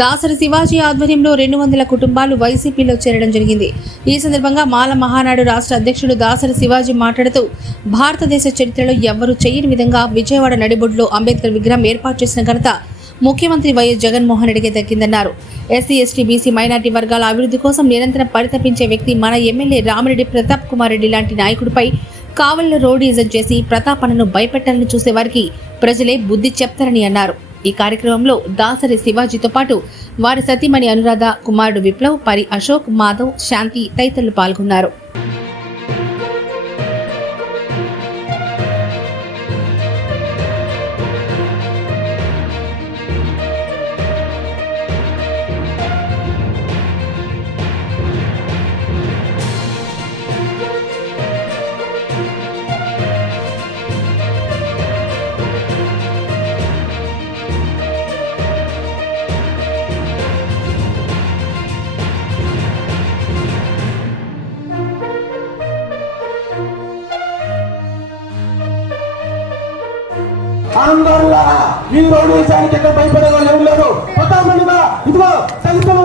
దాసరి శివాజీ ఆధ్వర్యంలో రెండు వందల కుటుంబాలు వైసీపీలో చేరడం జరిగింది. ఈ సందర్భంగా మాల మహానాడు రాష్ట్ర అధ్యక్షుడు దాసరి శివాజీ మాట్లాడుతూ భారతదేశ చరిత్రలో ఎవ్వరూ చేయని విధంగా విజయవాడ నడిబొడ్లో అంబేద్కర్ విగ్రహం ఏర్పాటు చేసిన ఘనత ముఖ్యమంత్రి వైఎస్ జగన్మోహన్ రెడ్డికి దక్కిందన్నారు. ఎస్సీ ఎస్టీ బీసీ మైనార్టీ వర్గాల అభివృద్ధి కోసం నిరంతరం పరితపించే వ్యక్తి మన ఎమ్మెల్యే రామిరెడ్డి ప్రతాప్ కుమార్ రెడ్డి లాంటి నాయకుడిపై కావలిలో రోడీజం చేసి ప్రతాపనను భయపెట్టాలని చూసేవారికి ప్రజలే బుద్ధి చెప్తారని అన్నారు. ఈ కార్యక్రమంలో దాసరి శివాజీతో పాటు వారి సతీమణి అనురాధ కుమారుడు విప్లవ్ పరి అశోక్ మాధవ్ శాంతి తదితరులు పాల్గొన్నారు. ఆందోళన ఈ రోడ్డు విషయానికి ఎక్కడ భయపడే వాళ్ళు ఎవరు లేరు? ప్రతాపంగా ఇదిగో దళితులు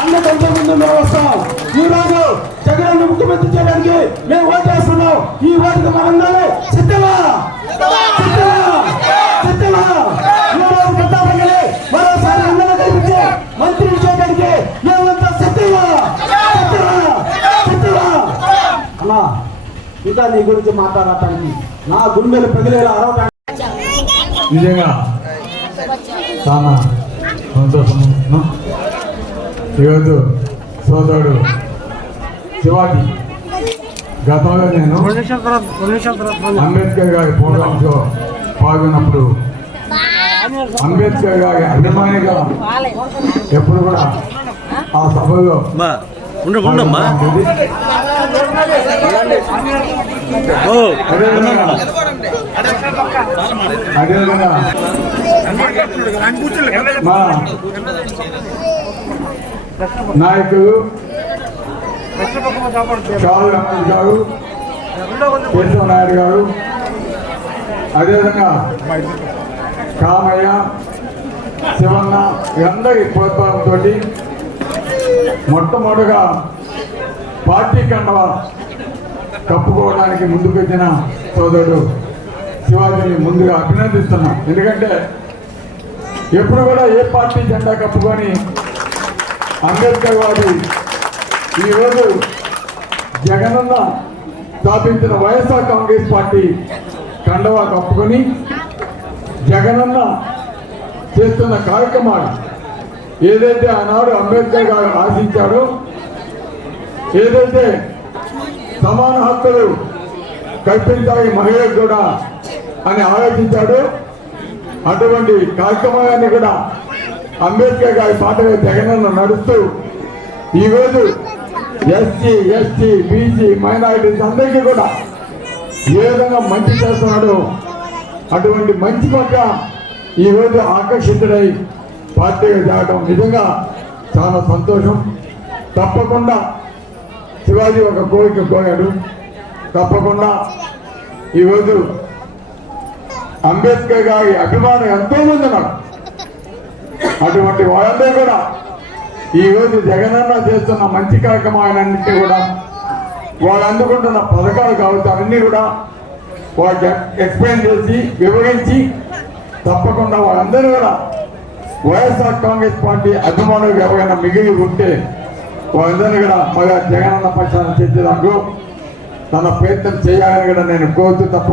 అన్న కంటే ముందు మేము వస్తాం. ఈ రోజు జగన్ ముఖ్యమంత్రి చేయడానికి మేము ఓటేస్తున్నాం ఈ ఓటుకు మనందరూ సిద్ధమా? సిద్ధమా? సిద్ధమా? ఈ రోజు మరోసారి అందరూ చేయడానికి మేమంతా సిద్ధమా? సిద్ధమా? సిద్ధమా? అన్నా ఇంకా నీ గురించి మాట్లాడటానికి నా గుండెలు పగిలేలా అరవటానికి. నిజంగా? చాలా ఈరోజు సోదరుడు శివాజీ. గతంలో నేను అంబేద్కర్ గారి ప్రోగ్రామ్స్లో పాల్గొన్నప్పుడు అంబేద్కర్ గారి అభిమానిగా ఎప్పుడు కూడా ఆ సభలో అదేవిధంగా మా నాయకులు చాలు రమేష్ గారు కేశవ నాయుడు గారు అదేవిధంగా కామయ్య శివన్న వీరందరి ప్రోత్సాహంతో మొట్టమొదటిగా పార్టీ కండవ కప్పుకోవడానికి ముందుకు సోదరుడు శివాజీని ముందుగా అభినందిస్తున్నాం. ఎందుకంటే ఎప్పుడు కూడా ఏ పార్టీ జెండా కప్పుకొని అంబేద్కర్ వారి ఈరోజు జగనన్న స్థాపించిన వైఎస్ఆర్ కాంగ్రెస్ పార్టీ కండవా కప్పుకొని జగనన్న చేస్తున్న కార్యక్రమాలు ఏదైతే ఆనాడు అంబేద్కర్ గారు ఆశించాడో ఏదైతే సమాన హక్కులు కల్పించాలి మహిళలకు కూడా అని ఆలోచించాడు. అటువంటి కార్యక్రమాన్ని కూడా అంబేద్కర్ గారి పాటగా జగనన్న నడుస్తూ ఈరోజు ఎస్సీ ఎస్టీ బీసీ మైనారిటీస్ అందరికీ కూడా ఏ విధంగా మంచి చేస్తున్నాడో అటువంటి మంచి పట్ల ఈరోజు ఆకర్షితుడై పార్టీగా చేయడం నిజంగా చాలా సంతోషం. తప్పకుండా శివాజీ ఒక కోరిక కోరాడు. తప్పకుండా ఈరోజు అంబేద్కర్ గారి అభిమానం ఎంతో మంది ఉన్నారు. అటువంటి వాళ్ళందరూ కూడా ఈరోజు జగనన్న చేస్తున్న మంచి కార్యక్రమాలన్నింటినీ కూడా వాళ్ళు అందుకుంటున్న పథకాలు కావచ్చు అవన్నీ కూడా వాళ్ళకి ఎక్స్ప్లెయిన్ చేసి వివరించి తప్పకుండా వాళ్ళందరూ కూడా వైఎస్ఆర్ కాంగ్రెస్ పార్టీ అభిమానులు ఎవరైనా మిగిలి ఉంటే వాళ్ళందరినీ కూడా మగ జగనన్న పక్షాన్ని చేసేదానికి తన ప్రయత్నం చేయాలని కూడా నేను కోరుతూ తప్ప